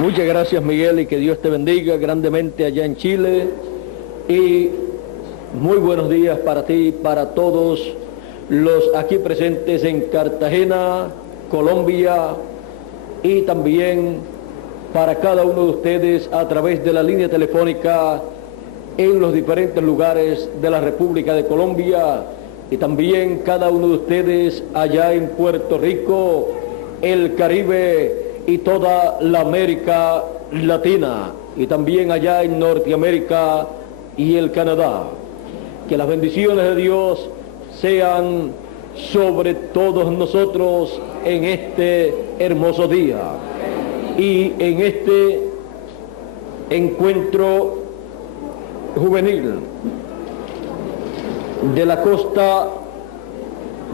Muchas gracias, Miguel, y que Dios te bendiga grandemente allá en Chile. Y muy buenos días para ti y para todos los aquí presentes en Cartagena, Colombia, y también para cada uno de ustedes a través de la línea telefónica en los diferentes lugares de la República de Colombia, y también cada uno de ustedes allá en Puerto Rico, el Caribe y toda la América Latina, y también allá en Norteamérica y el Canadá. Que las bendiciones de Dios sean sobre todos nosotros en este hermoso día y en este encuentro juvenil de la costa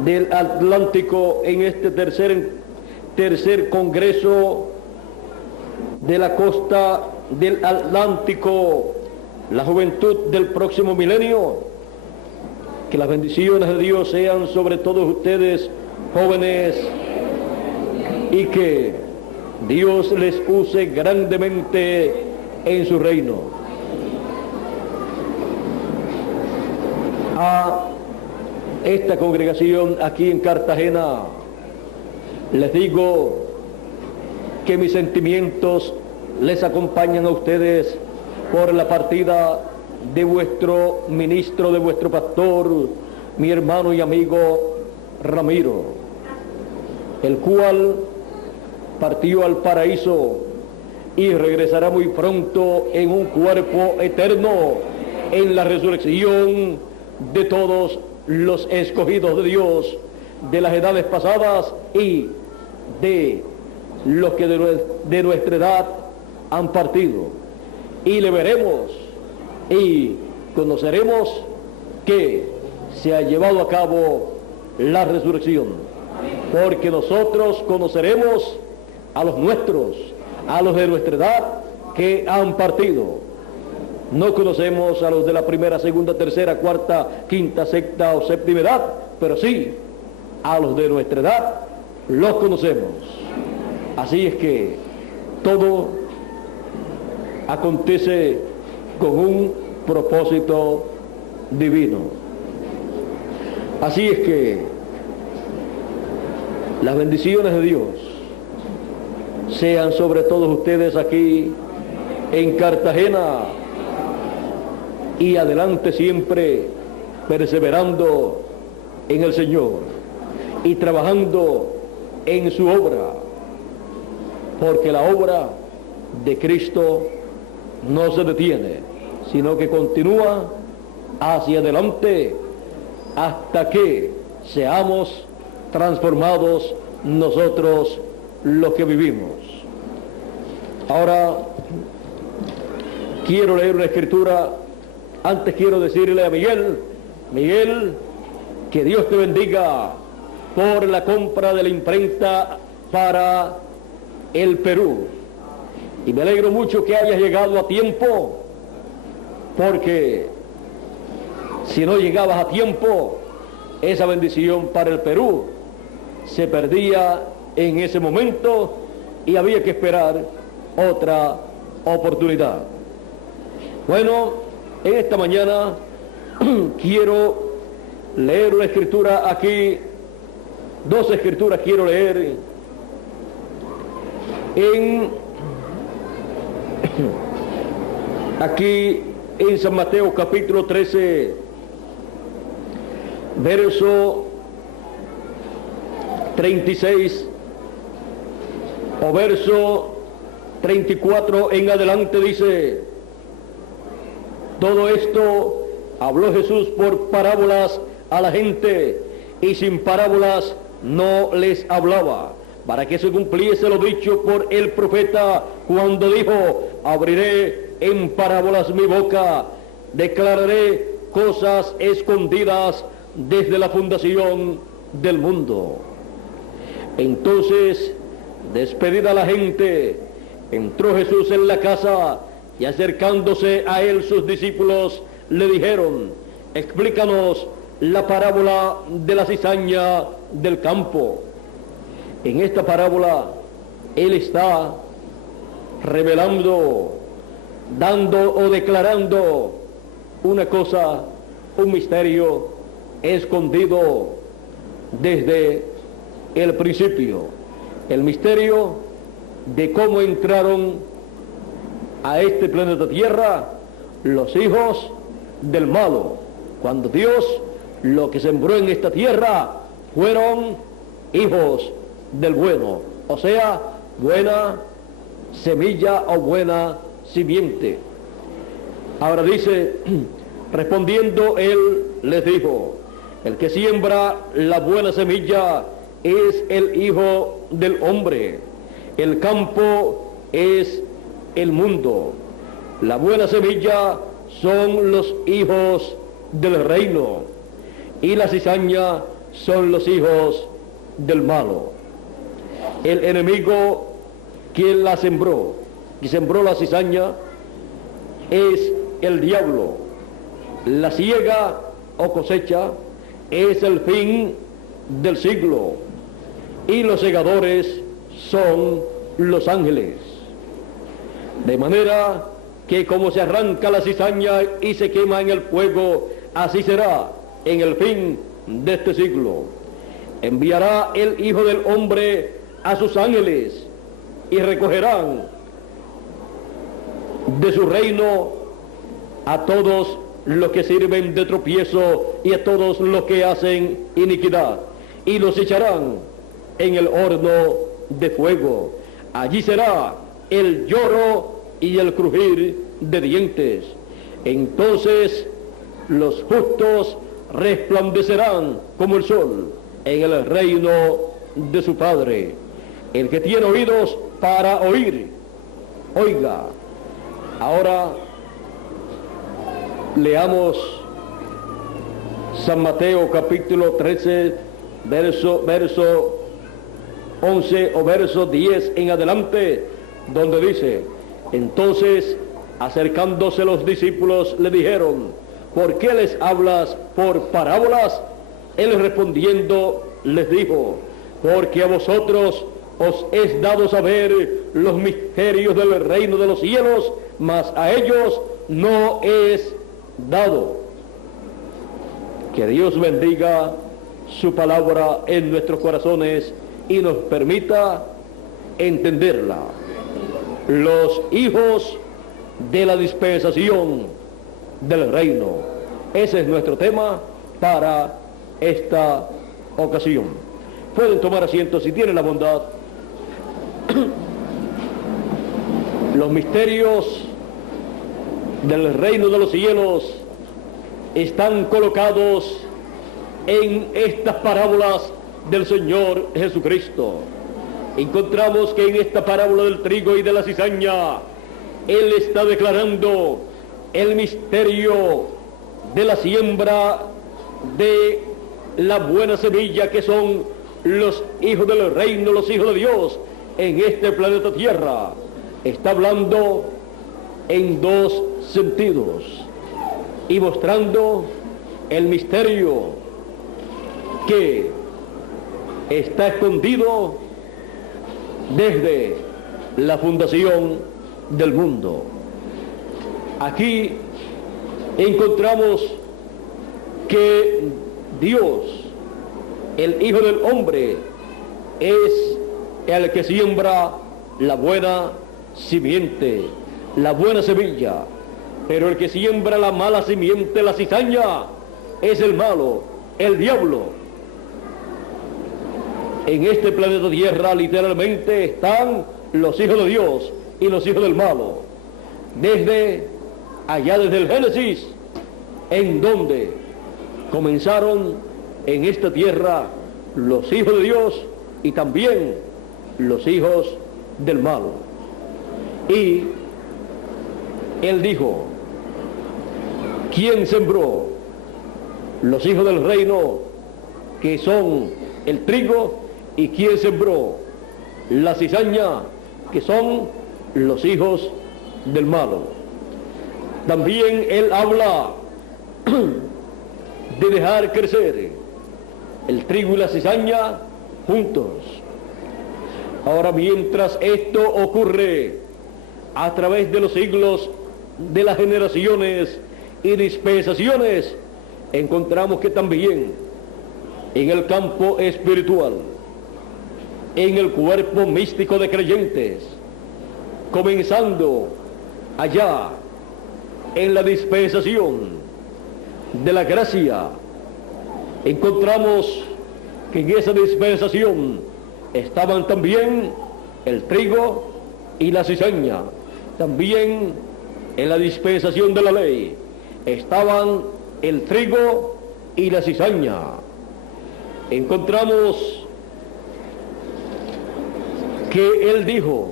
del Atlántico, en este tercer congreso de la costa del Atlántico, la juventud del próximo milenio. Que las bendiciones de Dios sean sobre todos ustedes, jóvenes, y que Dios les use grandemente en su reino. A esta congregación aquí en Cartagena les digo que mis sentimientos les acompañan a ustedes por la partida de vuestro ministro, de vuestro pastor, mi hermano y amigo Ramiro, el cual partió al paraíso y regresará muy pronto en un cuerpo eterno en la resurrección de todos los escogidos de Dios de las edades pasadas y de los que de nuestra edad han partido. Y le veremos y conoceremos que se ha llevado a cabo la resurrección, porque nosotros conoceremos a los nuestros, a los de nuestra edad que han partido. No conocemos a los de la primera, segunda, tercera, cuarta, quinta, sexta o séptima edad, pero sí a los de nuestra edad los conocemos. Así es que todo acontece con un propósito divino. Así es que las bendiciones de Dios sean sobre todos ustedes aquí en Cartagena, y adelante siempre perseverando en el Señor y trabajando en su obra, porque la obra de Cristo no se detiene, sino que continúa hacia adelante hasta que seamos transformados nosotros los que vivimos. Ahora quiero leer una escritura. Antes quiero decirle a Miguel, que Dios te bendiga por la compra de la imprenta para el Perú. Y me alegro mucho que hayas llegado a tiempo, porque si no llegabas a tiempo, esa bendición para el Perú se perdía en ese momento y había que esperar otra oportunidad. Bueno, en esta mañana quiero leer una escritura aquí, dos escrituras quiero leer aquí en San Mateo capítulo 13, verso 36 o verso 34 en adelante. Dice: todo esto habló Jesús por parábolas a la gente, y sin parábolas no les hablaba, para que se cumpliese lo dicho por el profeta cuando dijo: abriré en parábolas mi boca, declararé cosas escondidas desde la fundación del mundo. Entonces, despedida la gente, entró Jesús en la casa, y acercándose a él sus discípulos le dijeron: explícanos la parábola de la cizaña del campo. En esta parábola él está revelando, dando o declarando una cosa, un misterio escondido desde el principio. El misterio de cómo entraron a este planeta Tierra los hijos del malo. Cuando Dios lo que sembró en esta tierra fueron hijos del bueno, o sea, buena semilla o buena simiente. Ahora dice, respondiendo él les dijo, el que siembra la buena semilla es el Hijo del Hombre, el campo es el mundo, la buena semilla son los hijos del reino y la cizaña son los hijos del malo. El enemigo, quien la sembró, que sembró la cizaña, es el diablo. La siega o cosecha es el fin del siglo y los segadores son los ángeles. De manera que como se arranca la cizaña y se quema en el fuego, así será en el fin de este siglo. Enviará el Hijo del Hombre a sus ángeles y recogerán de su reino a todos los que sirven de tropiezo y a todos los que hacen iniquidad, y los echarán en el horno de fuego. Allí será el lloro y el crujir de dientes. Entonces los justos resplandecerán como el sol en el reino de su Padre. El que tiene oídos para oír, oiga. Ahora leamos San Mateo capítulo 13, verso 11 o verso 10 en adelante, donde dice, entonces acercándose los discípulos le dijeron, ¿por qué les hablas por parábolas? Él respondiendo les dijo, porque a vosotros os es dado saber los misterios del reino de los cielos, mas a ellos no es dado. Que Dios bendiga su palabra en nuestros corazones y nos permita entenderla. Los hijos de la dispensación del reino. Ese es nuestro tema para esta ocasión. Pueden tomar asiento si tienen la bondad. Los misterios del reino de los cielos están colocados en estas parábolas del Señor Jesucristo. Encontramos que en esta parábola del trigo y de la cizaña, Él está declarando el misterio de la siembra de la buena semilla, que son los hijos del reino, los hijos de Dios en este planeta Tierra. Está hablando en dos sentidos y mostrando el misterio que está escondido desde la fundación del mundo. Aquí encontramos que Dios, el Hijo del Hombre, es el que siembra la buena simiente, la buena semilla, pero el que siembra la mala simiente, la cizaña, es el malo, el diablo. En este planeta Tierra literalmente están los hijos de Dios y los hijos del malo. Desde allá, desde el Génesis, en donde comenzaron en esta tierra los hijos de Dios y también los hijos del malo. Y Él dijo, ¿quién sembró? Los hijos del reino, que son el trigo, y quién sembró la cizaña, que son los hijos del malo. También Él habla de dejar crecer el trigo y la cizaña juntos. Ahora, mientras esto ocurre, a través de los siglos, de las generaciones y dispensaciones, encontramos que también en el campo espiritual, en el cuerpo místico de creyentes, comenzando allá en la dispensación de la gracia, encontramos que en esa dispensación estaban también el trigo y la cizaña. También en la dispensación de la ley estaban el trigo y la cizaña. Encontramos que él dijo: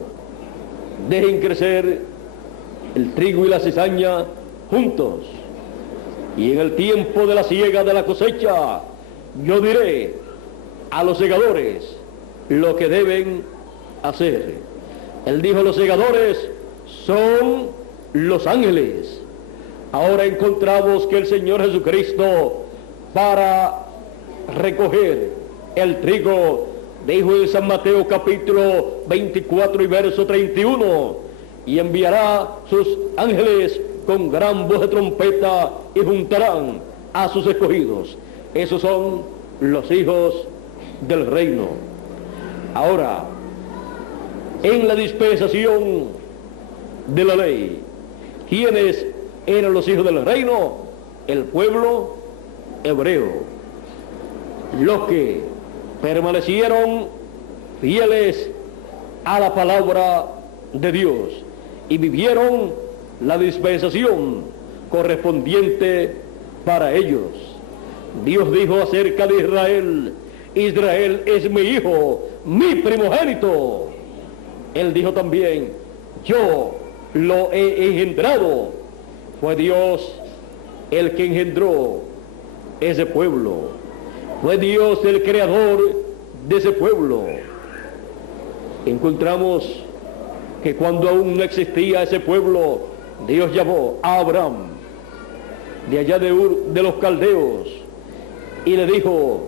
dejen crecer el trigo y la cizaña juntos, y en el tiempo de la siega de la cosecha yo diré a los segadores lo que deben hacer. Él dijo: los segadores son los ángeles. Ahora encontramos que el Señor Jesucristo, para recoger el trigo, dijo en San Mateo capítulo 24 y verso 31, y enviará sus ángeles con gran voz de trompeta y juntarán a sus escogidos. Esos son los hijos del reino. Ahora, en la dispensación de la ley, ¿quiénes eran los hijos del reino? El pueblo hebreo, los que permanecieron fieles a la palabra de Dios y vivieron la dispensación correspondiente para ellos. Dios dijo acerca de Israel: Israel es mi hijo, mi primogénito. Él dijo también: yo lo he engendrado. Fue Dios el que engendró ese pueblo. Fue Dios el creador de ese pueblo. Encontramos que cuando aún no existía ese pueblo, Dios llamó a Abraham de allá de Ur de los caldeos y le dijo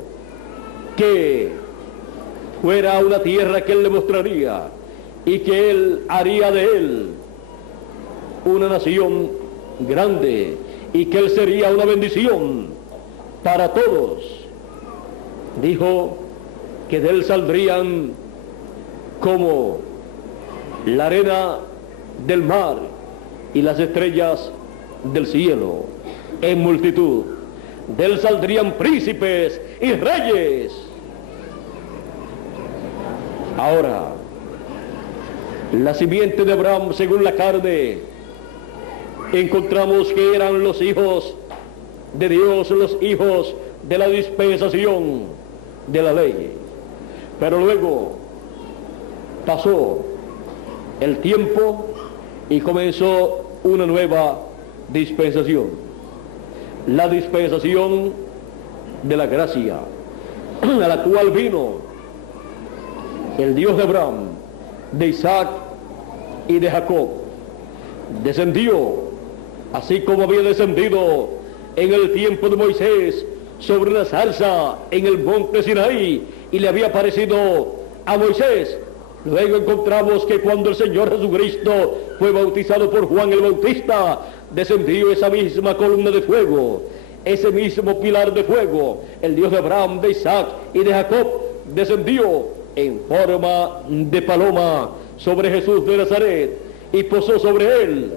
que fuera a una tierra que él le mostraría y que él haría de él una nación grande y que él sería una bendición para todos. Dijo que de él saldrían como la arena del mar y las estrellas del cielo en multitud. De él saldrían príncipes y reyes. Ahora, la simiente de Abraham según la carne, encontramos que eran los hijos de Dios, los hijos de la dispensación de la ley. Pero luego pasó el tiempo y comenzó una nueva dispensación, la dispensación de la gracia, a la cual vino el Dios de Abraham, de Isaac y de Jacob. Descendió, así como había descendido en el tiempo de Moisés sobre la zarza en el monte Sinaí, y le había parecido a Moisés. Luego encontramos que cuando el Señor Jesucristo fue bautizado por Juan el Bautista, descendió esa misma columna de fuego, ese mismo pilar de fuego. El Dios de Abraham, de Isaac y de Jacob descendió en forma de paloma sobre Jesús de Nazaret y posó sobre él.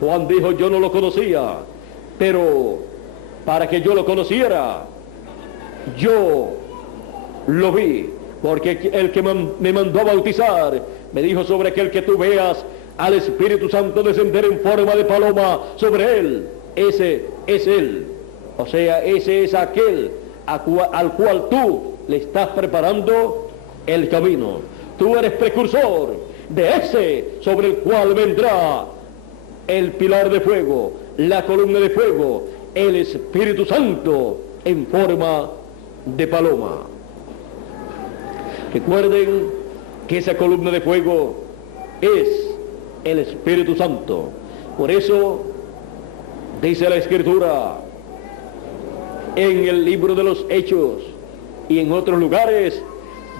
Juan dijo: yo no lo conocía, pero para que yo lo conociera, yo lo vi, porque el que me mandó a bautizar me dijo: sobre aquel que tú veas al Espíritu Santo descender en forma de paloma sobre él, ese es él. O sea, ese es aquel al cual tú le estás preparando el camino. Tú eres precursor de ese sobre el cual vendrá el pilar de fuego, la columna de fuego, el Espíritu Santo en forma de paloma. Recuerden que esa columna de fuego es el Espíritu Santo. Por eso dice la Escritura en el libro de los Hechos y en otros lugares,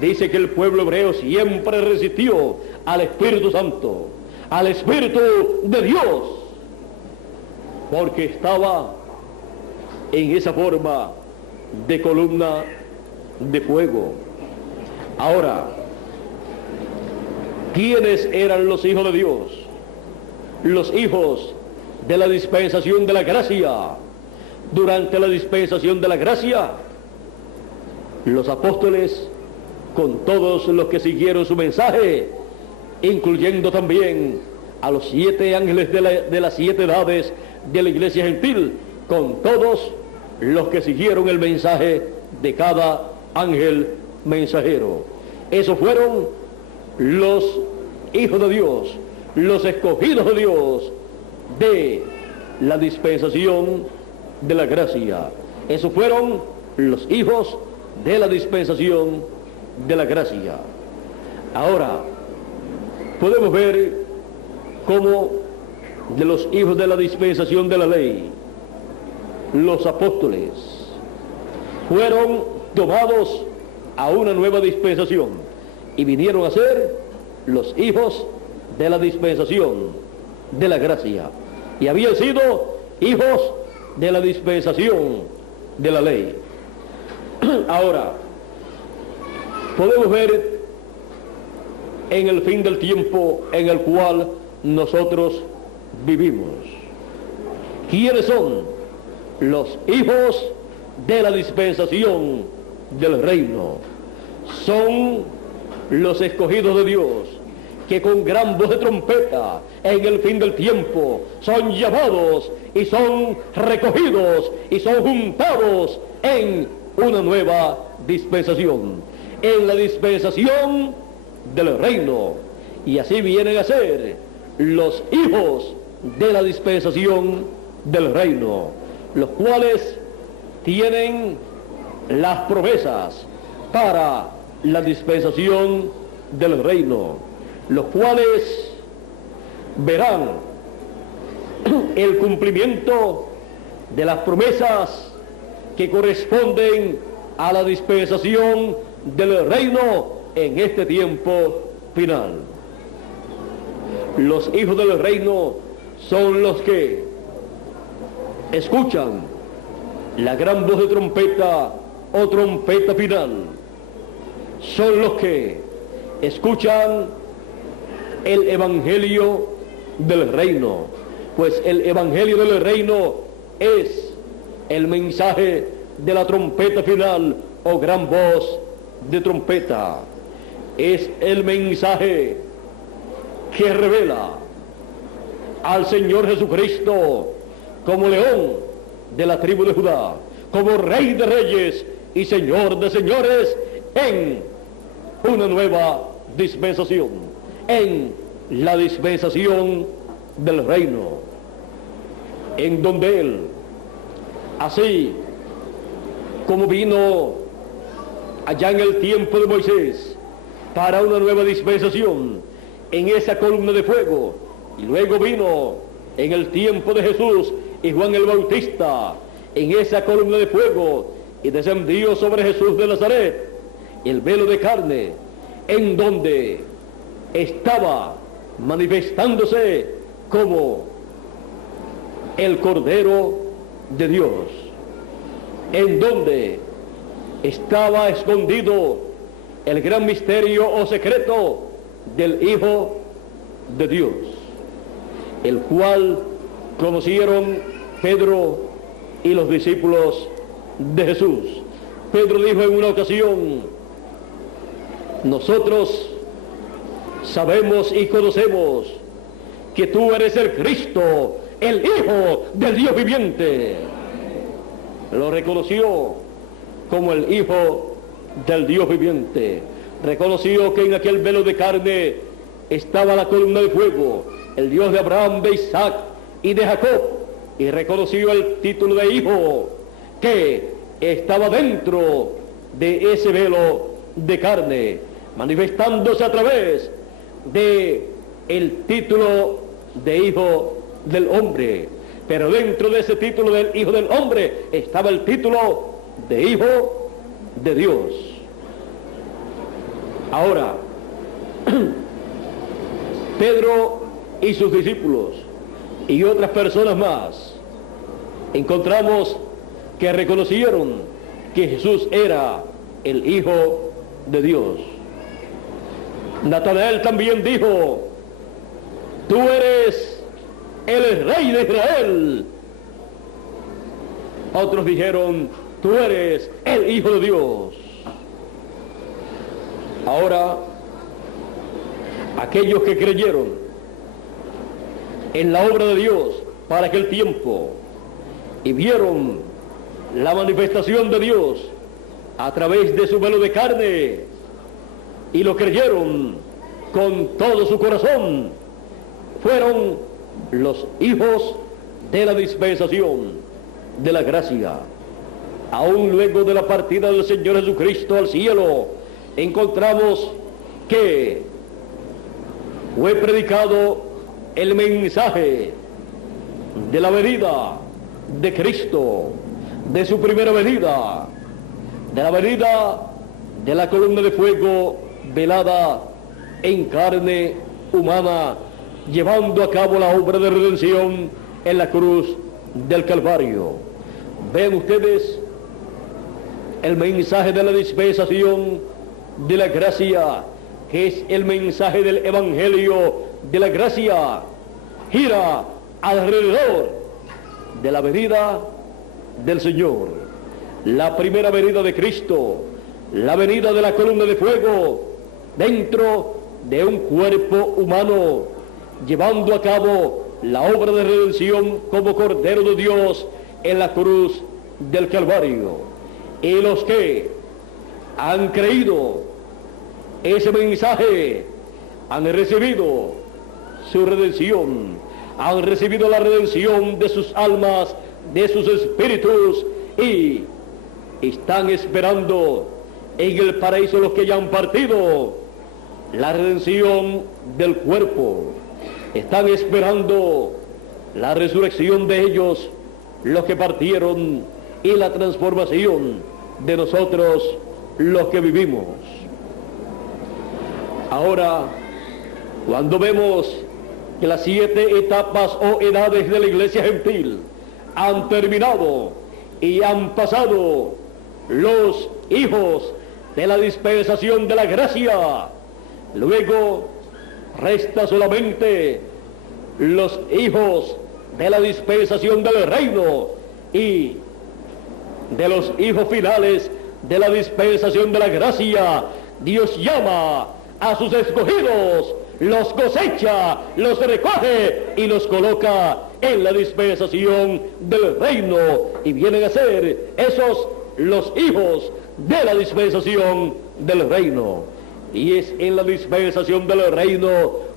dice que el pueblo hebreo siempre resistió al Espíritu Santo, al Espíritu de Dios, porque estaba en esa forma de columna de fuego. Ahora, ¿quiénes eran los hijos de Dios? Los hijos de la dispensación de la gracia. Durante la dispensación de la gracia, los apóstoles, con todos los que siguieron su mensaje, incluyendo también a los 7 ángeles de las 7 edades de la iglesia gentil, con todos los que siguieron el mensaje de cada ángel mensajero. Esos fueron los hijos de Dios, los escogidos de Dios de la dispensación de la gracia. Esos fueron los hijos de la dispensación de la gracia. Ahora, podemos ver cómo de los hijos de la dispensación de la ley, los apóstoles fueron tomados a una nueva dispensación y vinieron a ser los hijos de la dispensación de la gracia, y habían sido hijos de la dispensación de la ley. Ahora, podemos ver en el fin del tiempo en el cual nosotros vivimos. ¿Quiénes son los hijos de la dispensación del reino? Son los escogidos de Dios, que con gran voz de trompeta en el fin del tiempo son llamados y son recogidos y son juntados en una nueva dispensación, en la dispensación del reino. Y así vienen a ser los hijos de la dispensación del reino, los cuales tienen las promesas para la dispensación del reino, los cuales verán el cumplimiento de las promesas que corresponden a la dispensación del reino en este tiempo final. Los hijos del reino son los que escuchan la gran voz de trompeta o trompeta final. Son los que escuchan el evangelio del reino, pues el evangelio del reino es el mensaje de la trompeta final o gran voz de trompeta. Es el mensaje que revela al Señor Jesucristo como león de la tribu de Judá, como Rey de reyes y Señor de señores, en una nueva dispensación, en la dispensación del reino, en donde Él, así como vino allá en el tiempo de Moisés para una nueva dispensación en esa columna de fuego, y luego vino en el tiempo de Jesús y Juan el Bautista en esa columna de fuego y descendió sobre Jesús de Nazaret el velo de carne, en donde estaba manifestándose como el Cordero de Dios, en donde estaba escondido el gran misterio o secreto del Hijo de Dios, el cual conocieron Pedro y los discípulos de Jesús. Pedro dijo en una ocasión: nosotros sabemos y conocemos que tú eres el Cristo, el Hijo del Dios viviente. Lo reconoció como el Hijo del Dios viviente. Reconoció que en aquel velo de carne estaba la columna de fuego, el Dios de Abraham, de Isaac y de Jacob, y reconoció el título de hijo que estaba dentro de ese velo de carne, manifestándose a través de el título de hijo del hombre. Pero dentro de ese título del hijo del hombre estaba el título de hijo de Dios. Ahora, Pedro y sus discípulos y otras personas más, encontramos que reconocieron que Jesús era el Hijo de Dios. Natanael también dijo: tú eres el Rey de Israel. Otros dijeron: tú eres el Hijo de Dios. Ahora, aquellos que creyeron en la obra de Dios para aquel tiempo y vieron la manifestación de Dios a través de su velo de carne y lo creyeron con todo su corazón, fueron los hijos de la dispensación de la gracia. Aún luego de la partida del Señor Jesucristo al cielo, encontramos que fue predicado el mensaje de la venida de Cristo, de su primera venida, de la venida de la columna de fuego velada en carne humana, llevando a cabo la obra de redención en la cruz del Calvario. Ven ustedes el mensaje de la dispensación de la gracia, que es el mensaje del Evangelio de la gracia, gira alrededor de la venida del Señor, la primera venida de Cristo, la venida de la columna de fuego dentro de un cuerpo humano, llevando a cabo la obra de redención como Cordero de Dios en la cruz del Calvario. Y los que han creído ese mensaje han recibido su redención, han recibido la redención de sus almas, de sus espíritus, y están esperando en el paraíso los que ya han partido la redención del cuerpo. Están esperando la resurrección de ellos, los que partieron, y la transformación de nosotros, los que vivimos. Ahora, cuando vemos que las 7 etapas o edades de la iglesia gentil han terminado y han pasado los hijos de la dispensación de la gracia, luego resta solamente los hijos de la dispensación del reino y de los hijos finales de la dispensación de la gracia. Dios llama a sus escogidos, los cosecha, los recoge y los coloca en la dispensación del reino, y vienen a ser esos los hijos de la dispensación del reino. Y es en la dispensación del reino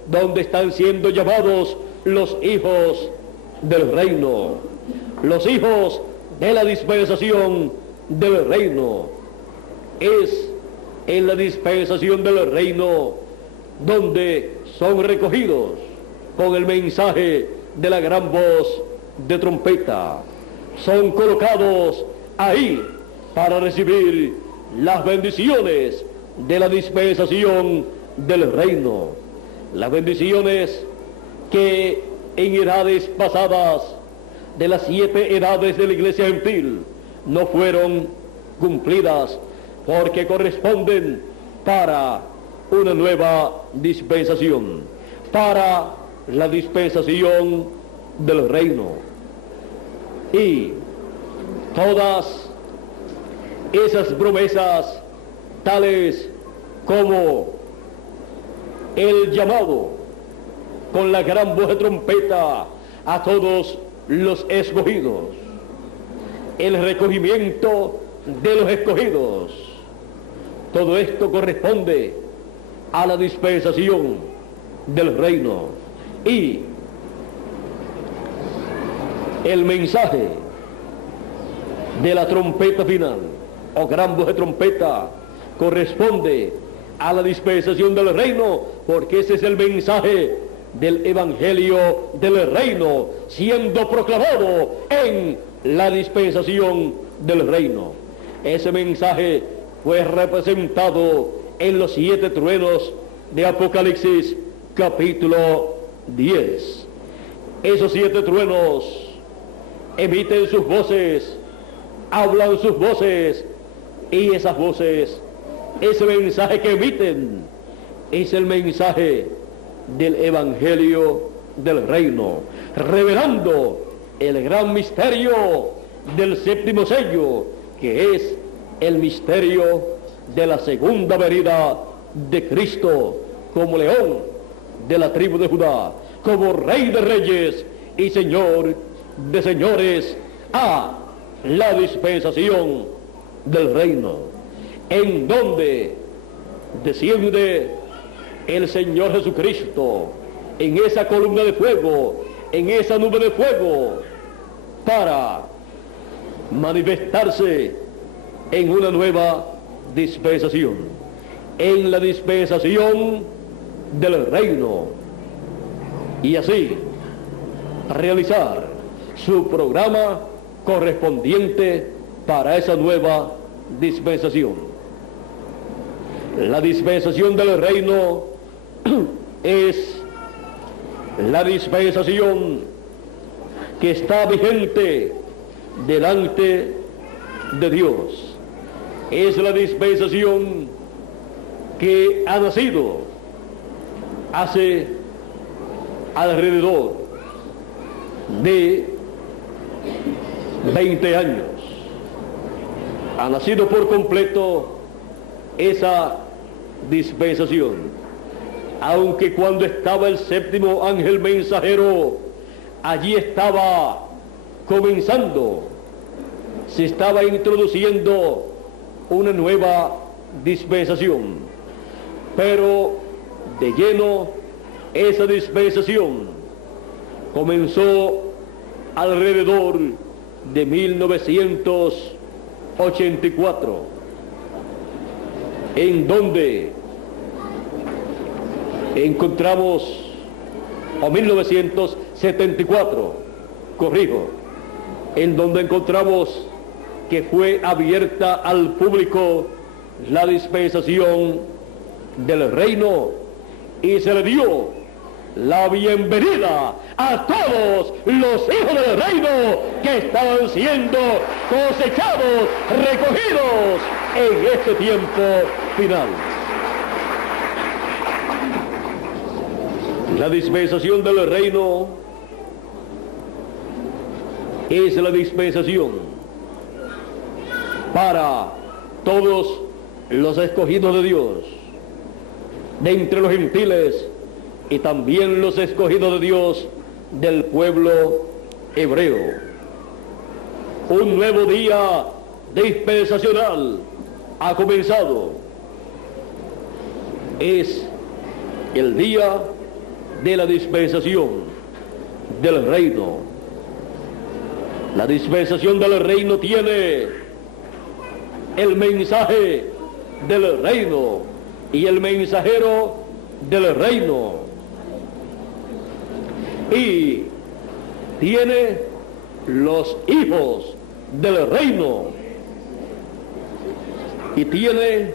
donde están siendo llamados los hijos del reino, los hijos de la dispensación del reino. Es en la dispensación del reino donde son recogidos con el mensaje de la gran voz de trompeta. Son colocados ahí para recibir las bendiciones de la dispensación del reino. Las bendiciones que en edades pasadas, de las 7 edades de la iglesia gentil, no fueron cumplidas, porque corresponden para una nueva dispensación, para la dispensación del reino. Y todas esas promesas, tales como el llamado con la gran voz de trompeta a todos los escogidos, el recogimiento de los escogidos, todo esto corresponde a la dispensación del reino. Y el mensaje de la trompeta final o gran voz de trompeta corresponde a la dispensación del reino, porque ese es el mensaje del evangelio del reino siendo proclamado en la dispensación del reino. Ese mensaje fue representado en los 7 truenos de Apocalipsis capítulo 10. Esos 7 truenos emiten sus voces, hablan sus voces, y esas voces, ese mensaje que emiten, es el mensaje del Evangelio del Reino, revelando el gran misterio del 7º sello, que es el misterio de la segunda venida de Cristo, como león de la tribu de Judá, como Rey de reyes y Señor de señores, a la dispensación del reino, en donde desciende el Señor Jesucristo en esa columna de fuego, en esa nube de fuego, para manifestarse en una nueva dispensación, en la dispensación del reino, y así realizar su programa correspondiente para esa nueva dispensación. La dispensación del reino es la dispensación que está vigente delante de Dios. Es la dispensación que ha nacido hace alrededor de 20 años. Ha nacido por completo esa dispensación, aunque cuando estaba el 7º ángel mensajero, allí estaba comenzando, se estaba introduciendo una nueva dispensación, pero de lleno esa dispensación comenzó alrededor de 1984, en donde encontramos, o 1974, corrijo, en donde encontramos que fue abierta al público la dispensación del reino y se le dio la bienvenida a todos los hijos del reino que estaban siendo cosechados, recogidos en este tiempo final. La dispensación del reino es la dispensación para todos los escogidos de Dios, de entre los gentiles y también los escogidos de Dios del pueblo hebreo. Un nuevo día dispensacional ha comenzado. Es el día de la dispensación del reino. La dispensación del reino tiene el mensaje del reino y el mensajero del reino, y tiene los hijos del reino, y tiene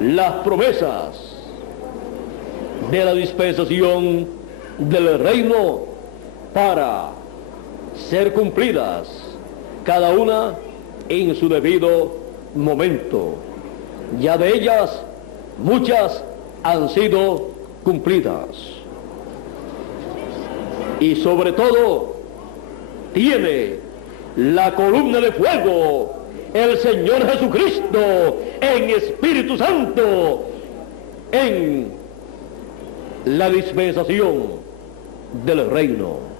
las promesas de la dispensación del reino para ser cumplidas, cada una en su debido momento. Ya de ellas, muchas han sido cumplidas. Y sobre todo, tiene la columna de fuego, el Señor Jesucristo, en Espíritu Santo, en la dispensación del reino.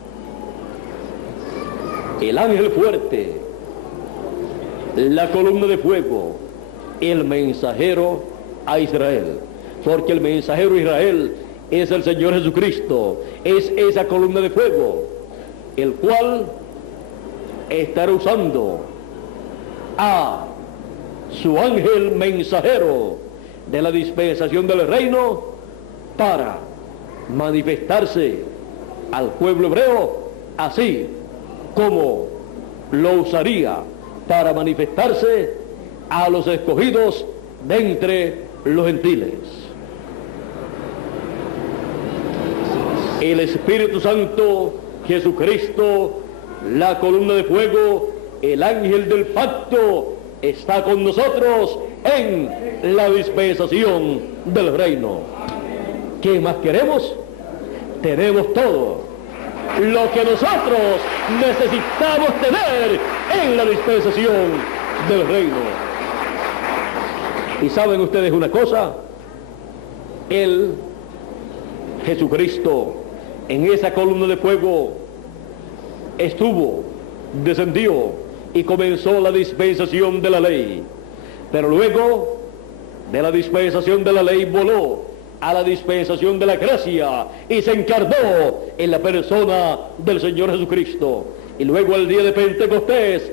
El ángel fuerte, la columna de fuego, el mensajero a Israel, porque el mensajero a Israel es el Señor Jesucristo, es esa columna de fuego, el cual estará usando a su ángel mensajero de la dispensación del reino para manifestarse al pueblo hebreo, así como lo usaría para manifestarse a los escogidos de entre los gentiles. el Espíritu Santo, Jesucristo, la columna de fuego, el ángel del pacto, está con nosotros en la dispensación del reino. ¿Qué más queremos? Tenemos todo lo que nosotros necesitamos tener en la dispensación del reino. Y saben ustedes una cosa, Él, Jesucristo, en esa columna de fuego estuvo, descendió y comenzó la dispensación de la ley, pero luego de la dispensación de la ley voló a la dispensación de la gracia y se encarnó en la persona del Señor Jesucristo, y luego el día de Pentecostés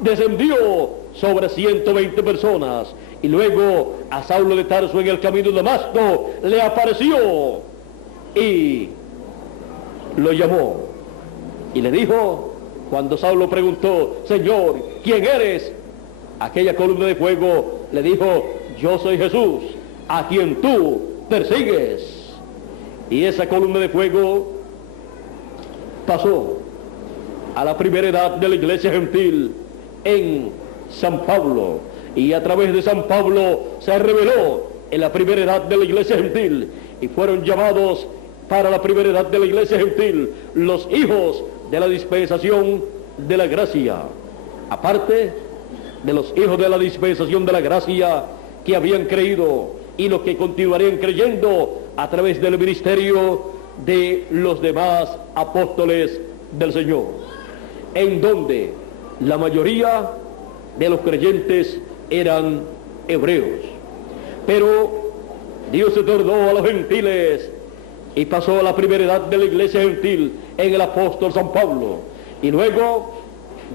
descendió sobre 120 personas, y luego a Saulo de Tarso en el camino de Damasco le apareció y lo llamó y le dijo, cuando Saulo preguntó, Señor, ¿quién eres? Aquella columna de fuego le dijo, yo soy Jesús, a quien tú persigues. Y esa columna de fuego pasó a la primera edad de la iglesia gentil en San Pablo, y a través de San Pablo se reveló en la primera edad de la iglesia gentil, y fueron llamados para la primera edad de la iglesia gentil los hijos de la dispensación de la gracia, aparte de los hijos de la dispensación de la gracia que habían creído y los que continuarían creyendo a través del ministerio de los demás apóstoles del Señor, en donde la mayoría de los creyentes eran hebreos. Pero Dios se tornó a los gentiles y pasó a la primera edad de la iglesia gentil en el apóstol San Pablo, y luego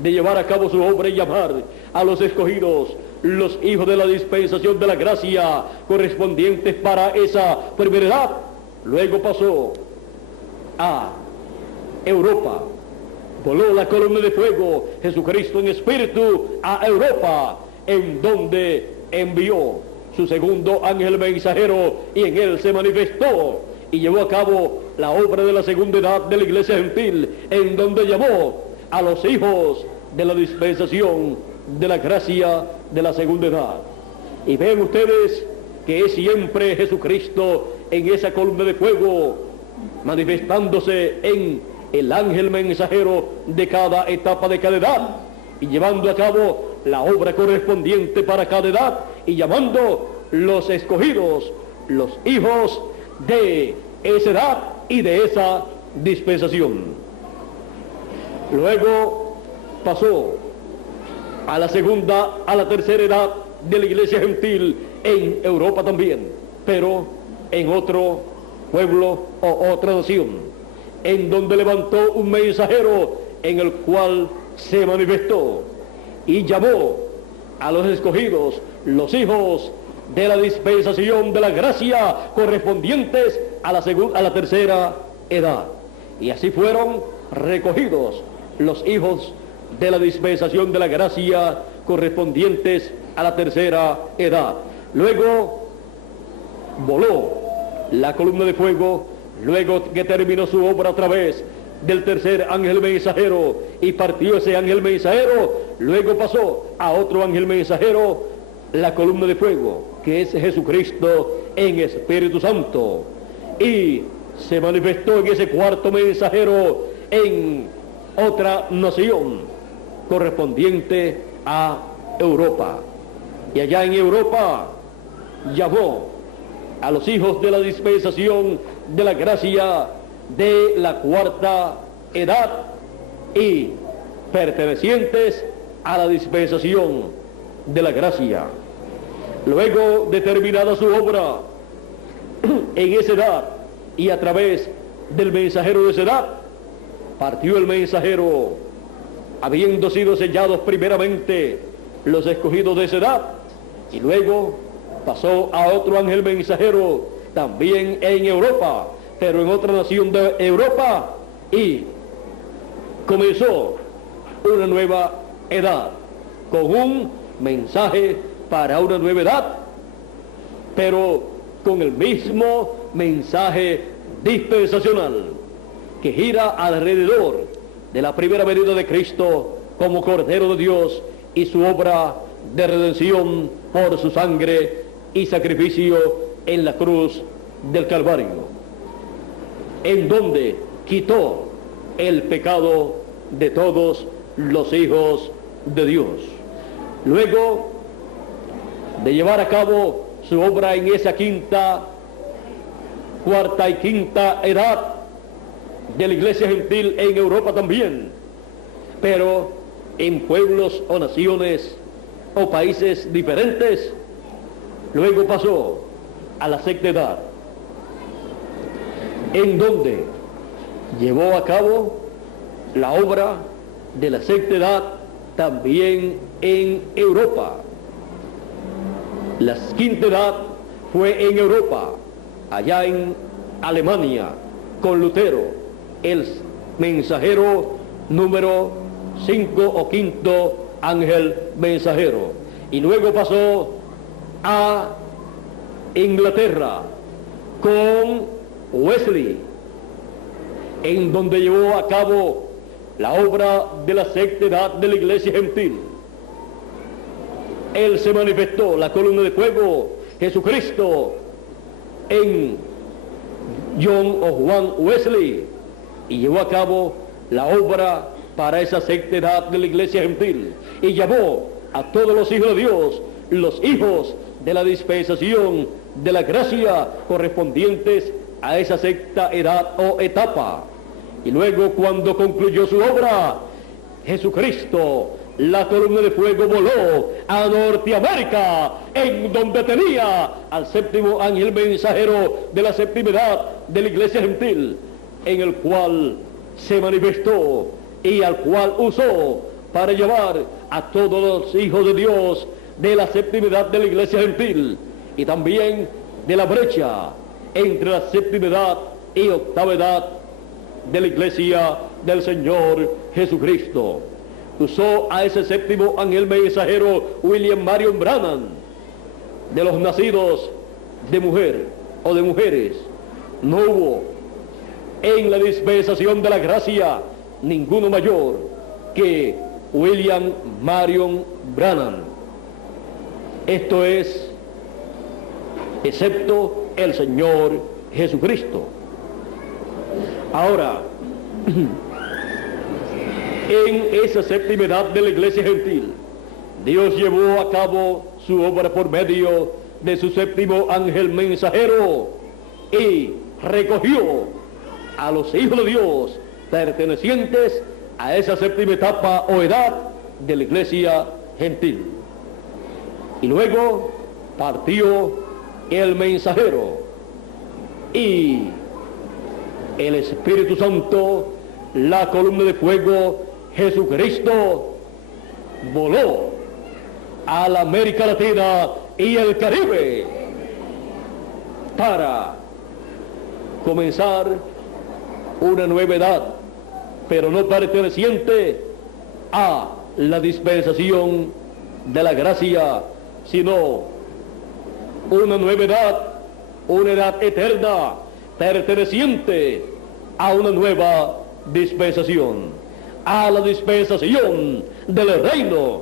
de llevar a cabo su obra y llamar a los escogidos, los hijos de la dispensación de la gracia correspondientes para esa primera edad, luego pasó a Europa, voló la columna de fuego, Jesucristo en espíritu, a Europa, en donde envió su segundo ángel mensajero, y en él se manifestó y llevó a cabo la obra de la segunda edad de la iglesia gentil, en donde llamó a los hijos de la dispensación de la gracia de la segunda edad. Y ven ustedes que es siempre Jesucristo en esa columna de fuego, manifestándose en el ángel mensajero de cada etapa de cada edad, y llevando a cabo la obra correspondiente para cada edad, y llamando los escogidos, los hijos de esa edad y de esa dispensación. Luego pasó a la segunda, a la tercera edad de la iglesia gentil en Europa también, pero en otro pueblo o otra nación, en donde levantó un mensajero en el cual se manifestó y llamó a los escogidos, los hijos de la dispensación de la gracia correspondientes a la tercera edad. Y así fueron recogidos los hijos de la dispensación de la gracia correspondientes a la tercera edad. Luego voló la columna de fuego, luego que terminó su obra a través del tercer ángel mensajero, y partió ese ángel mensajero, luego pasó a otro ángel mensajero, la columna de fuego, que es Jesucristo en Espíritu Santo, y se manifestó en ese cuarto mensajero en otra nación correspondiente a Europa, y allá en Europa llamó a los hijos de la dispensación de la gracia de la cuarta edad y pertenecientes a la dispensación de la gracia. Luego de terminada su obra en esa edad y a través del mensajero de esa edad, partió el mensajero, habiendo sido sellados primeramente los escogidos de esa edad, y luego pasó a otro ángel mensajero también en Europa, pero en otra nación de Europa, y comenzó una nueva edad con un mensaje para una nueva edad, pero con el mismo mensaje dispensacional. que gira alrededor de la primera venida de Cristo como Cordero de Dios y su obra de redención por su sangre y sacrificio en la cruz del Calvario, en donde quitó el pecado de todos los hijos de Dios. Luego de llevar a cabo su obra en esa cuarta y quinta edad de la iglesia gentil en Europa también, pero en pueblos o naciones o países diferentes, luego pasó a la sexta edad, en donde llevó a cabo la obra de la sexta edad también en Europa. La quinta edad fue en Europa, allá en Alemania, con Lutero, el mensajero número 5 o quinto ángel mensajero. Y luego pasó a Inglaterra con Wesley, en donde llevó a cabo la obra de la sexta edad de la iglesia gentil. Él se manifestó, la columna de fuego, Jesucristo, en John o Juan Wesley, y llevó a cabo la obra para esa sexta edad de la iglesia gentil, y llamó a todos los hijos de Dios, los hijos de la dispensación de la gracia correspondientes a esa sexta edad o etapa. Y luego, cuando concluyó su obra, Jesucristo, la columna de fuego, voló a Norteamérica, en donde tenía al séptimo ángel mensajero de la séptima edad de la iglesia gentil, en el cual se manifestó y al cual usó para llevar a todos los hijos de Dios de la séptima edad de la iglesia gentil, y también de la brecha entre la séptima edad y octava edad de la iglesia del Señor Jesucristo. Usó a ese séptimo ángel mensajero, William Marion Branham, de los nacidos de mujer o de mujeres. No hubo en la dispensación de la gracia ninguno mayor que William Marion Branham. Esto es, excepto el Señor Jesucristo. Ahora, en esa séptima edad de la iglesia gentil, Dios llevó a cabo su obra por medio de su séptimo ángel mensajero y recogió a los hijos de Dios pertenecientes a esa séptima etapa o edad de la iglesia gentil. Y luego partió el mensajero y el Espíritu Santo, la columna de fuego, Jesucristo, voló a la América Latina y el Caribe para comenzar una nueva edad, pero no perteneciente a la dispensación de la gracia, sino una nueva edad, una edad eterna, perteneciente a una nueva dispensación, a la dispensación del reino.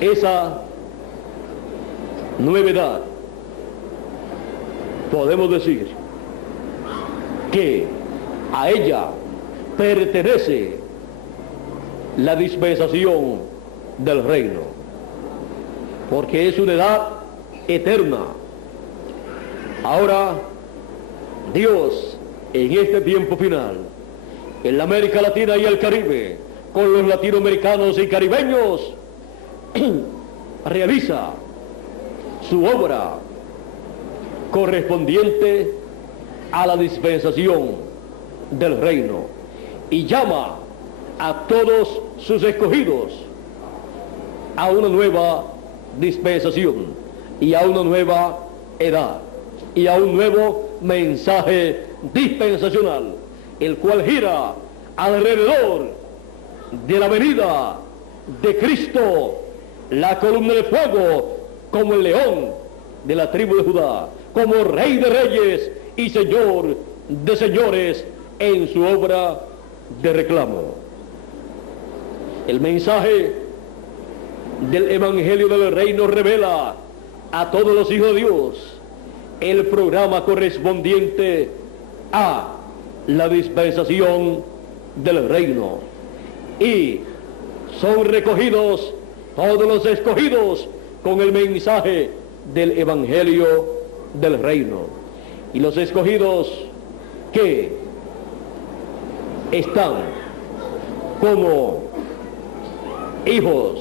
Esa nueva edad, podemos decir que a ella pertenece la dispensación del reino, porque es una edad eterna. Ahora, Dios, en este tiempo final, en la América Latina y el Caribe, con los latinoamericanos y caribeños, realiza su obra correspondiente a la dispensación del reino y llama a todos sus escogidos a una nueva dispensación y a una nueva edad y a un nuevo mensaje dispensacional, el cual gira alrededor de la venida de Cristo, la columna de fuego, como el león de la tribu de Judá, como Rey de Reyes y Señor de señores en su obra de reclamo. El mensaje del Evangelio del Reino revela a todos los hijos de Dios el programa correspondiente a la dispensación del reino, y son recogidos todos los escogidos con el mensaje del Evangelio del Reino. Y los escogidos que están como hijos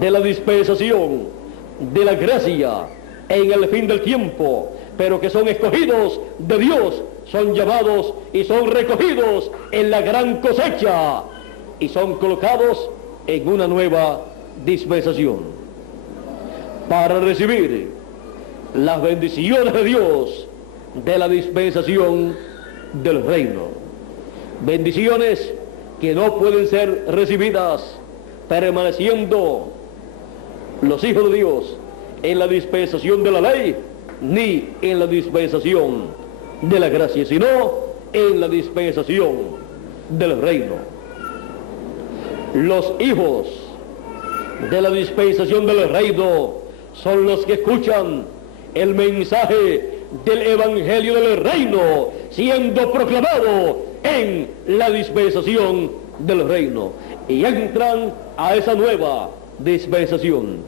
de la dispensación de la gracia en el fin del tiempo, pero que son escogidos de Dios, son llamados y son recogidos en la gran cosecha y son colocados en una nueva dispensación para recibir las bendiciones de Dios de la dispensación del reino. Bendiciones que no pueden ser recibidas permaneciendo los hijos de Dios en la dispensación de la ley, ni en la dispensación de la gracia, sino en la dispensación del reino. Los hijos de la dispensación del reino son los que escuchan el mensaje del Evangelio del reino siendo proclamado en la dispensación del reino, y entran a esa nueva dispensación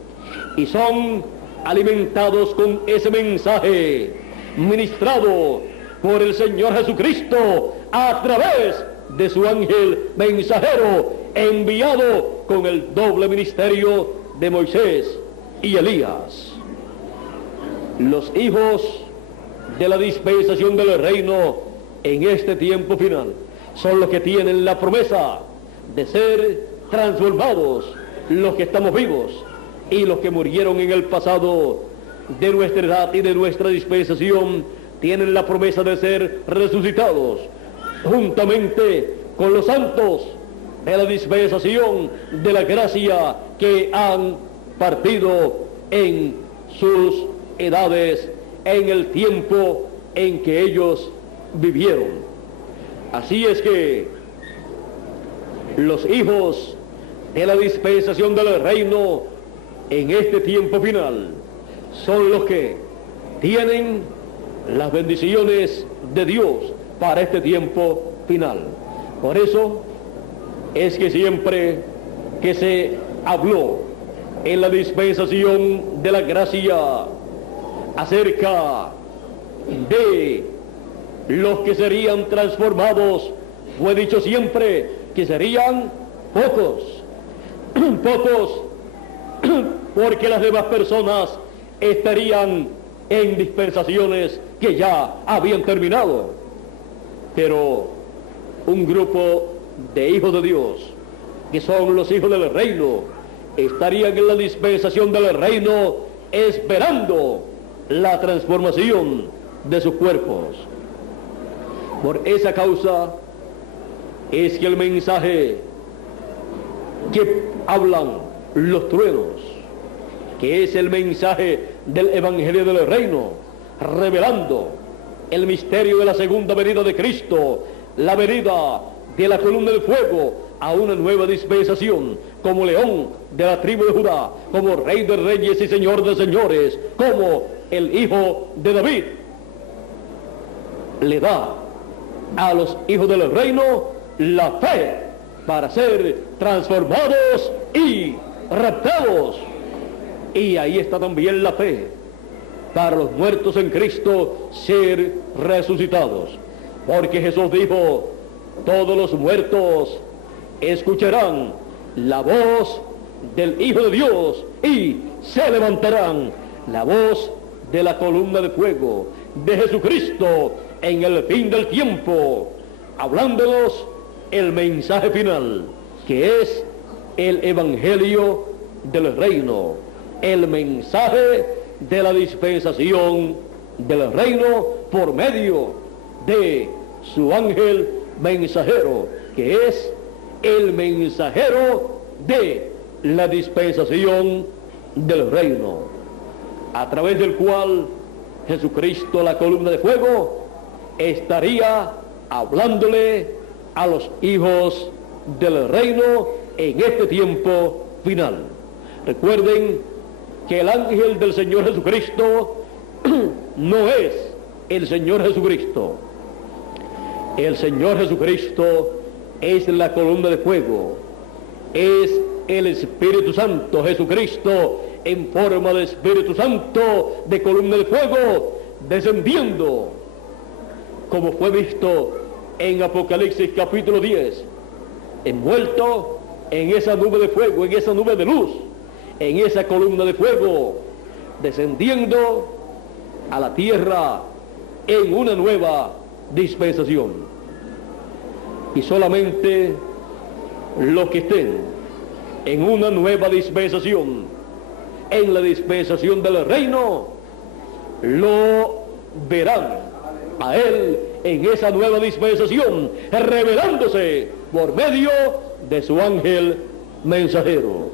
y son alimentados con ese mensaje ministrado por el Señor Jesucristo a través de su ángel mensajero enviado con el doble ministerio de Moisés y Elías. Los hijos de la dispensación del reino en este tiempo final son los que tienen la promesa de ser transformados, los que estamos vivos y los que murieron en el pasado de nuestra edad y de nuestra dispensación tienen la promesa de ser resucitados juntamente con los santos de la dispensación de la gracia que han partido en sus edades en el tiempo en que ellos vivieron. Así es que los hijos de la dispensación del reino en este tiempo final son los que tienen las bendiciones de Dios para este tiempo final. Por eso es que siempre que se habló en la dispensación de la gracia acerca de los que serían transformados, fue dicho siempre que serían pocos, pocos, porque las demás personas estarían en dispensaciones que ya habían terminado. Pero un grupo de hijos de Dios, que son los hijos del reino, estarían en la dispensación del reino esperando la transformación de sus cuerpos. Por esa causa es que el mensaje que hablan los truenos, que es el mensaje del Evangelio del Reino, revelando el misterio de la segunda venida de Cristo, la venida de la columna de fuego a una nueva dispensación, como león de la tribu de Judá, como rey de reyes y señor de señores, como el hijo de David, le da a los hijos del reino la fe para ser transformados y raptados. Y ahí está también la fe para los muertos en Cristo ser resucitados, porque Jesús dijo: todos los muertos escucharán la voz del Hijo de Dios y se levantarán. La voz de la columna de fuego de Jesucristo en el fin del tiempo, hablándonos el mensaje final, que es el Evangelio del Reino, el mensaje de la dispensación del reino por medio de su ángel mensajero, que es el mensajero de la dispensación del reino, a través del cual Jesucristo, la columna de fuego, estaría hablándole a los hijos del reino en este tiempo final. Recuerden que el ángel del Señor Jesucristo no es el Señor Jesucristo. El Señor Jesucristo es la columna de fuego, es el Espíritu Santo. Jesucristo en forma de Espíritu Santo, de columna de fuego, descendiendo, como fue visto en Apocalipsis capítulo 10, envuelto en esa nube de fuego, en esa nube de luz, en esa columna de fuego, descendiendo a la tierra en una nueva dispensación. Y solamente los que estén en una nueva dispensación, en la dispensación del reino, lo verán a Él en esa nueva dispensación, revelándose por medio de su ángel mensajero.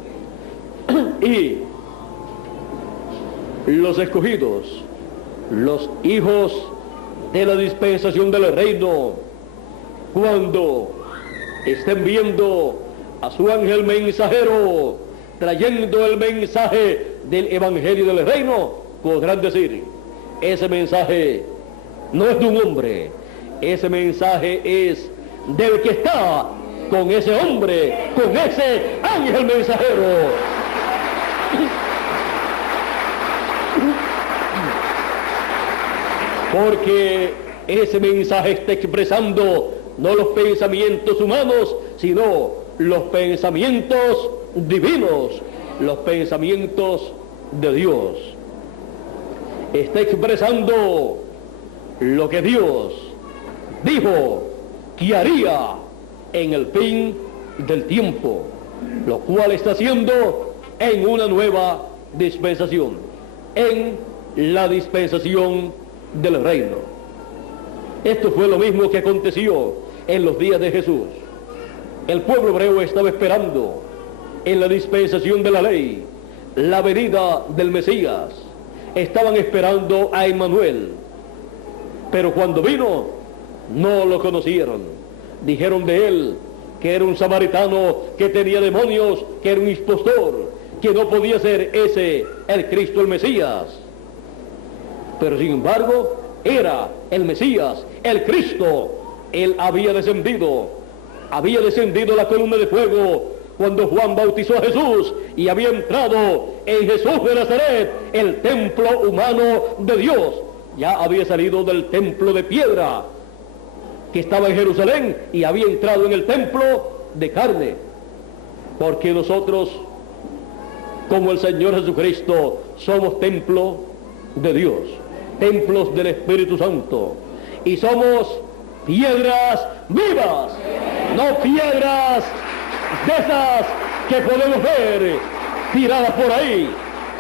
Y los escogidos, los hijos de la dispensación del reino, cuando estén viendo a su ángel mensajero trayendo el mensaje del evangelio del reino, podrán decir: ese mensaje no es de un hombre, ese mensaje es del que está con ese hombre, con ese ángel mensajero. Porque ese mensaje está expresando no los pensamientos humanos, sino los pensamientos divinos, los pensamientos de Dios. Está expresando lo que Dios dijo que haría en el fin del tiempo, lo cual está haciendo en una nueva dispensación, en la dispensación del reino. Esto fue lo mismo que aconteció en los días de Jesús. El pueblo hebreo estaba esperando en la dispensación de la ley la venida del Mesías. Estaban esperando a Emmanuel, pero cuando vino no lo conocieron. Dijeron de él que era un samaritano, que tenía demonios, que era un impostor, que no podía ser ese el Cristo, el Mesías. Pero sin embargo era el Mesías, el Cristo. Él había descendido la columna de fuego cuando Juan bautizó a Jesús, y había entrado en Jesús de Nazaret, el templo humano de Dios. Ya había salido del templo de piedra que estaba en Jerusalén y había entrado en el templo de carne. Porque nosotros, como el Señor Jesucristo, somos templo de Dios, templos del Espíritu Santo, y somos piedras vivas, no piedras de esas que podemos ver tiradas por ahí,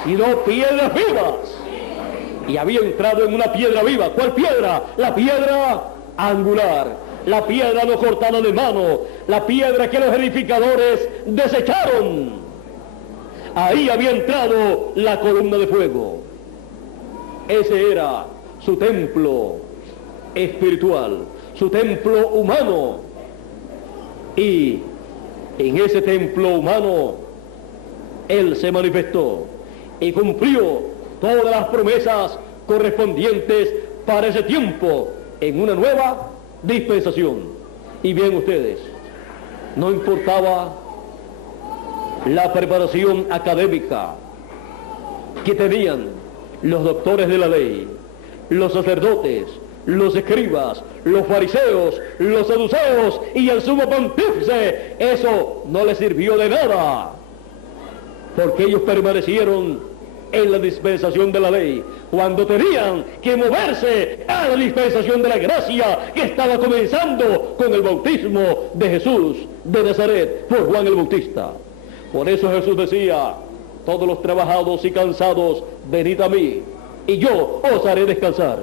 sino piedras vivas. Y había entrado en una piedra viva. ¿Cuál piedra? La piedra angular, la piedra no cortada de mano, la piedra que los edificadores desecharon. Ahí había entrado la columna de fuego. Ese era su templo espiritual, su templo humano. Y en ese templo humano Él se manifestó y cumplió todas las promesas correspondientes para ese tiempo en una nueva dispensación. Y bien ustedes, no importaba la preparación académica que tenían los doctores de la ley, los sacerdotes, los escribas, los fariseos, los saduceos y el sumo pontífice. Eso no les sirvió de nada, porque ellos permanecieron en la dispensación de la ley, cuando tenían que moverse a la dispensación de la gracia que estaba comenzando con el bautismo de Jesús de Nazaret por Juan el Bautista. Por eso Jesús decía: todos los trabajados y cansados, venid a mí, y yo os haré descansar.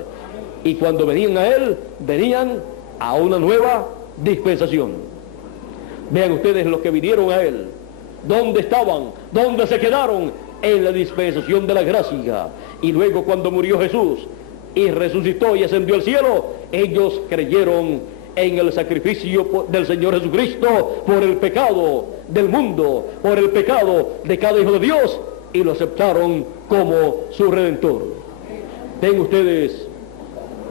Y cuando venían a Él, venían a una nueva dispensación. Vean ustedes los que vinieron a Él, ¿dónde estaban? ¿Dónde se quedaron? En la dispensación de la gracia. Y luego cuando murió Jesús y resucitó y ascendió al cielo, ellos creyeron en el sacrificio del Señor Jesucristo por el pecado del mundo, por el pecado de cada hijo de Dios, y lo aceptaron como su Redentor. Ven ustedes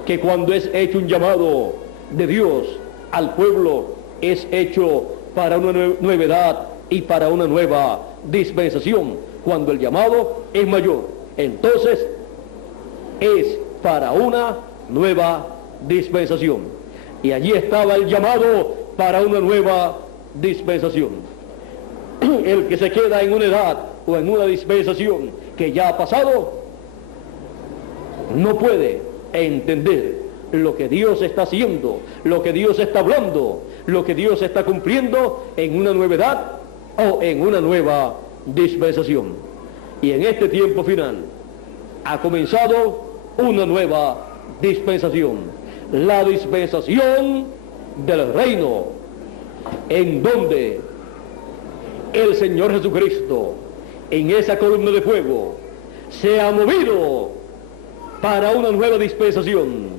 que cuando es hecho un llamado de Dios al pueblo, es hecho para una nueva edad y para una nueva dispensación. Cuando el llamado es mayor, entonces es para una nueva dispensación. Y allí estaba el llamado para una nueva dispensación. El que se queda en una edad o en una dispensación que ya ha pasado, no puede entender lo que Dios está haciendo, lo que Dios está hablando, lo que Dios está cumpliendo en una nueva edad o en una nueva dispensación. Y en este tiempo final ha comenzado una nueva dispensación, la dispensación del reino, en donde el Señor Jesucristo, en esa columna de fuego, se ha movido para una nueva dispensación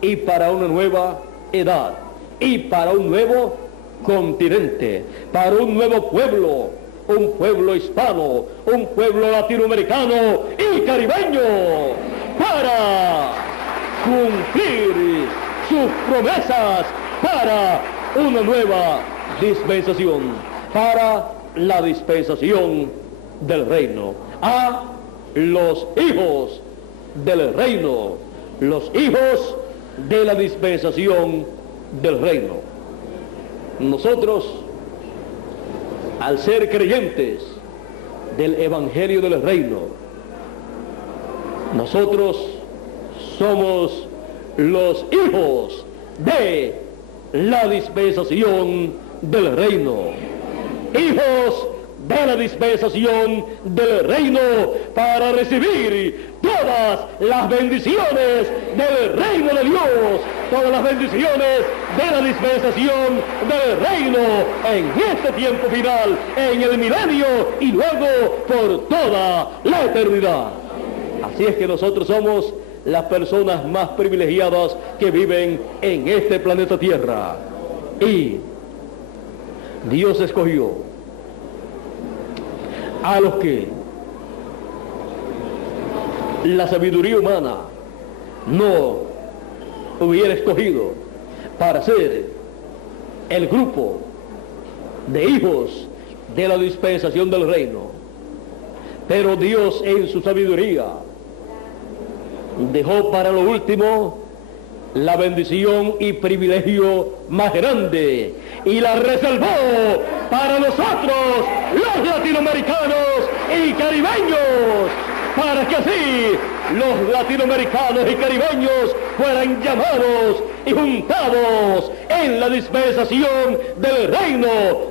y para una nueva edad y para un nuevo continente, para un nuevo pueblo, un pueblo hispano, un pueblo latinoamericano y caribeño, para cumplir sus promesas para una nueva dispensación, para la dispensación del reino. A los hijos del reino, los hijos de la dispensación del reino. Nosotros, al ser creyentes del Evangelio del Reino, nosotros somos los hijos de la dispensación del reino, hijos de la dispensación del reino, para recibir todas las bendiciones del reino de Dios, todas las bendiciones de la dispensación del reino en este tiempo final, en el milenio y luego por toda la eternidad. Así es que nosotros somos las personas más privilegiadas que viven en este planeta Tierra. Y Dios escogió a los que la sabiduría humana no hubiera escogido para ser el grupo de hijos de la dispensación del reino. Pero Dios, en su sabiduría, dejó para lo último la bendición y privilegio más grande, y la reservó para nosotros, los latinoamericanos y caribeños, para que así los latinoamericanos y caribeños fueran llamados y juntados en la dispensación del reino,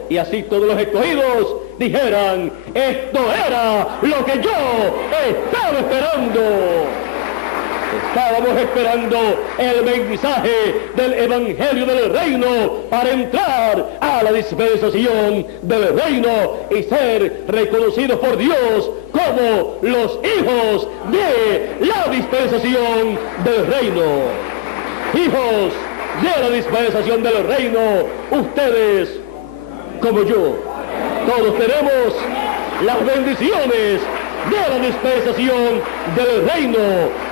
y así todos los escogidos dijeran: esto era lo que yo estaba esperando. Estábamos esperando el mensaje del Evangelio del Reino para entrar a la dispensación del reino y ser reconocidos por Dios como los hijos de la dispensación del reino. Hijos de la dispensación del reino, ustedes como yo, todos tenemos las bendiciones de la dispensación del reino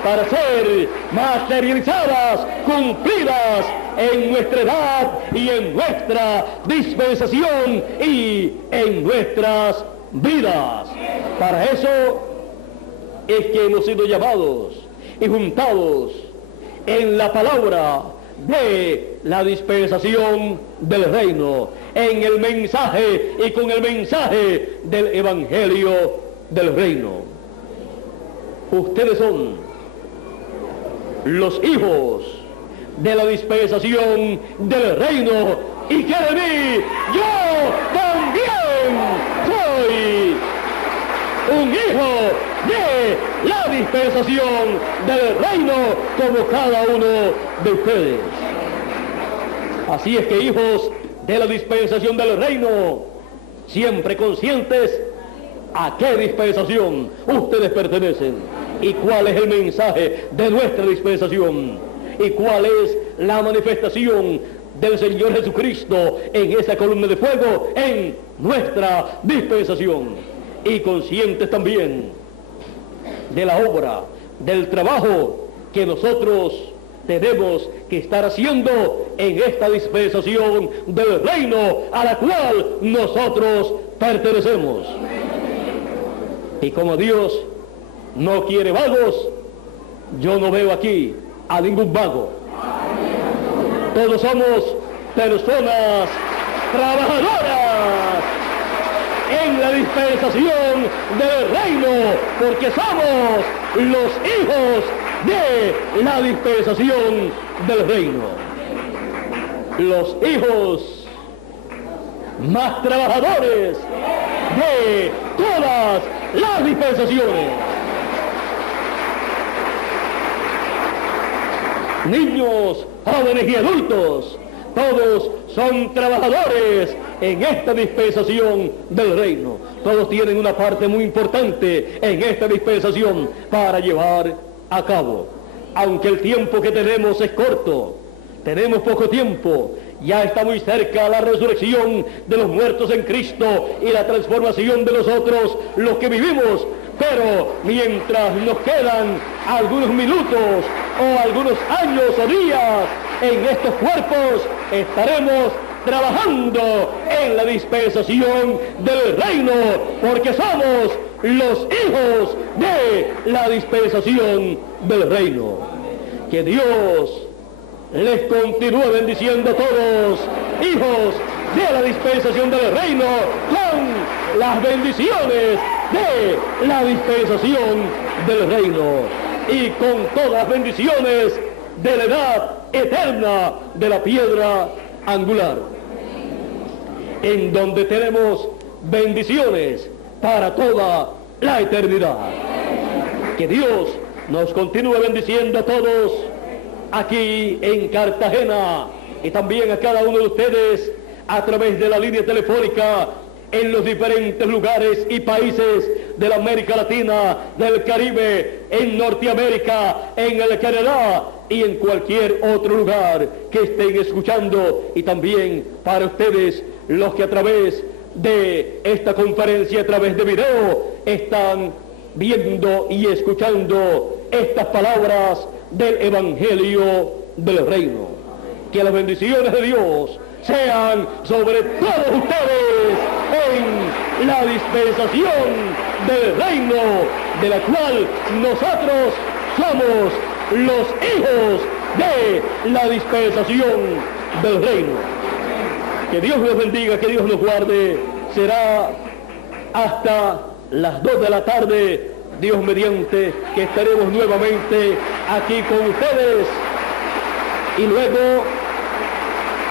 para ser materializadas, cumplidas en nuestra edad y en nuestra dispensación y en nuestras vidas. Para eso es que hemos sido llamados y juntados en la palabra de la dispensación del reino, en el mensaje y con el mensaje del Evangelio del reino. Ustedes son los hijos de la dispensación del reino, y que de mí yo también soy un hijo de la dispensación del reino, como cada uno de ustedes. Así es que, hijos de la dispensación del reino, siempre conscientes a qué dispensación ustedes pertenecen y cuál es el mensaje de nuestra dispensación y cuál es la manifestación del Señor Jesucristo en esa columna de fuego en nuestra dispensación, y conscientes también de la obra, del trabajo que nosotros tenemos que estar haciendo en esta dispensación del reino a la cual nosotros pertenecemos. Y como Dios no quiere vagos, yo no veo aquí a ningún vago. Todos somos personas trabajadoras en la dispensación del reino, porque somos los hijos de la dispensación del reino. Los hijos más trabajadores de todas las dispensaciones. Niños, jóvenes y adultos, todos son trabajadores en esta dispensación del reino. Todos tienen una parte muy importante en esta dispensación para llevar a cabo. Aunque el tiempo que tenemos es corto, tenemos poco tiempo, ya está muy cerca la resurrección de los muertos en Cristo y la transformación de nosotros, los que vivimos. Pero mientras nos quedan algunos minutos o algunos años o días en estos cuerpos, estaremos trabajando en la dispensación del reino, porque somos los hijos de la dispensación del reino. Que Dios les continúe bendiciendo a todos, hijos de la dispensación del reino, con las bendiciones de la dispensación del reino y con todas las bendiciones de la edad eterna de la piedra angular, en donde tenemos bendiciones para toda la eternidad. Que Dios nos continúe bendiciendo a todos aquí en Cartagena y también a cada uno de ustedes a través de la línea telefónica en los diferentes lugares y países de la América Latina, del Caribe, en Norteamérica, en el Canadá y en cualquier otro lugar que estén escuchando, y también para ustedes los que a través de esta conferencia, a través de video, están viendo y escuchando estas palabras del Evangelio del Reino. Que las bendiciones de Dios sean sobre todos ustedes en la dispensación del reino, de la cual nosotros somos los hijos de la dispensación del reino. Que Dios los bendiga, que Dios los guarde. Será hasta las 2 de la tarde, Dios mediante, que estaremos nuevamente aquí con ustedes, y luego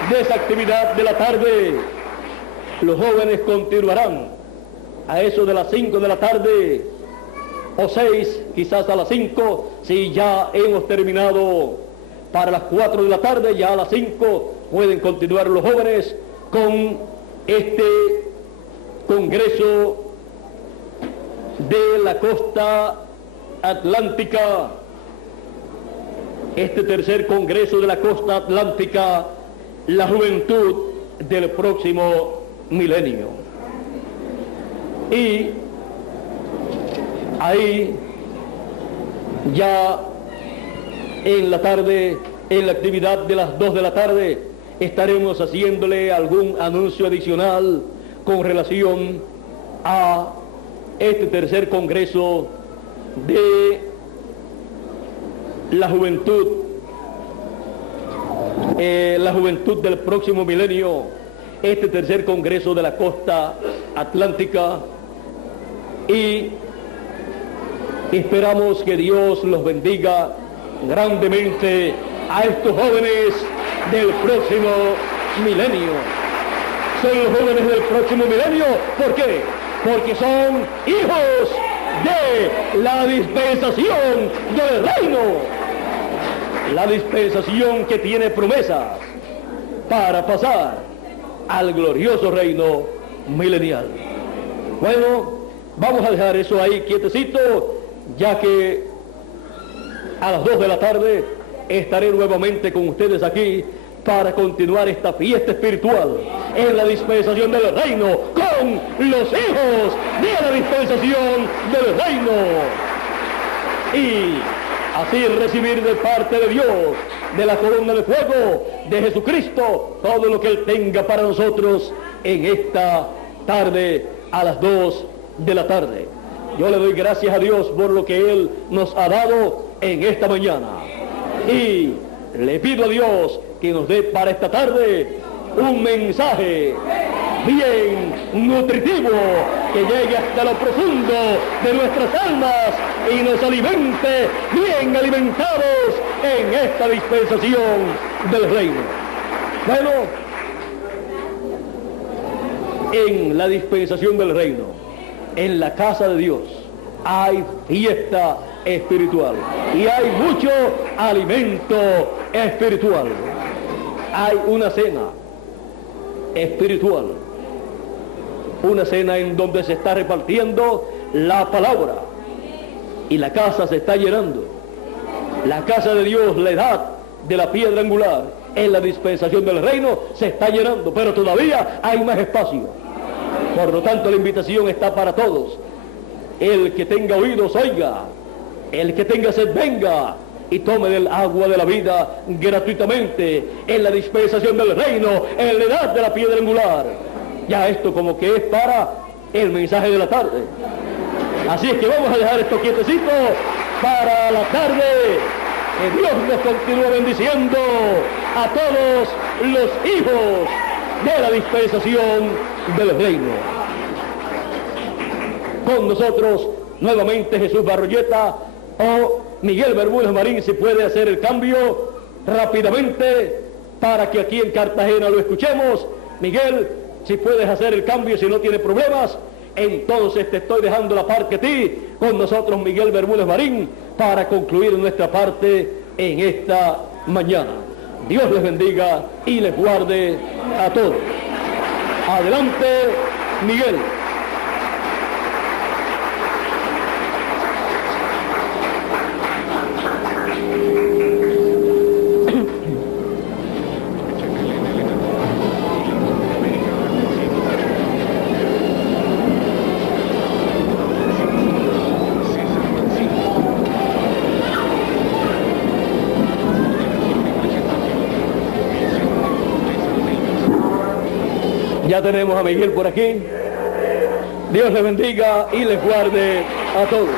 de esa actividad de la tarde, los jóvenes continuarán a eso de las 5 de la tarde, o 6, quizás a las 5, si ya hemos terminado para las 4 de la tarde, ya a las 5 pueden continuar los jóvenes con este congreso de la costa atlántica, este tercer congreso de la costa atlántica, la juventud del próximo milenio. Y ahí ya en la tarde, en la actividad de las 2 de la tarde, estaremos haciéndole algún anuncio adicional con relación a este tercer congreso de la juventud del próximo milenio, este tercer congreso de la costa atlántica, y esperamos que Dios los bendiga grandemente a estos jóvenes del próximo milenio. Son los jóvenes del próximo milenio, ¿por qué? Porque son hijos de la dispensación del reino, la dispensación que tiene promesas para pasar al glorioso reino milenial. Bueno, vamos a dejar eso ahí quietecito, ya que a las 2 de la tarde estaré nuevamente con ustedes aquí para continuar esta fiesta espiritual en la dispensación del reino con los hijos de la dispensación del reino, y así recibir de parte de Dios, de la columna de fuego de Jesucristo, todo lo que Él tenga para nosotros en esta tarde a las 2 de la tarde. Yo le doy gracias a Dios por lo que Él nos ha dado en esta mañana, y le pido a Dios que nos dé para esta tarde un mensaje bien nutritivo, que llegue hasta lo profundo de nuestras almas y nos alimente bien alimentados en esta dispensación del reino. Bueno, en la dispensación del reino, en la casa de Dios, hay fiesta espiritual y hay mucho alimento espiritual. Hay una cena espiritual, una cena en donde se está repartiendo la palabra y la casa se está llenando. La casa de Dios, la edad de la piedra angular en la dispensación del reino, se está llenando, pero todavía hay más espacio. Por lo tanto, la invitación está para todos. El que tenga oídos, oiga. El que tenga sed, venga y tome del agua de la vida gratuitamente en la dispensación del reino, en la edad de la piedra angular. Ya esto como que es para el mensaje de la tarde. Así es que vamos a dejar esto quietecito para la tarde. Que Dios nos continúe bendiciendo a todos los hijos de la dispensación del reino. Con nosotros nuevamente Jesús Barroyeta o Miguel Bermúdez Marín, si puede hacer el cambio rápidamente para que aquí en Cartagena lo escuchemos. Miguel, si puedes hacer el cambio, si no tiene problemas, entonces te estoy dejando la parte a ti. Con nosotros Miguel Bermúdez Marín para concluir nuestra parte en esta mañana. Dios les bendiga y les guarde a todos. Adelante, Miguel. Ya tenemos a Miguel por aquí. Dios les bendiga y les guarde a todos.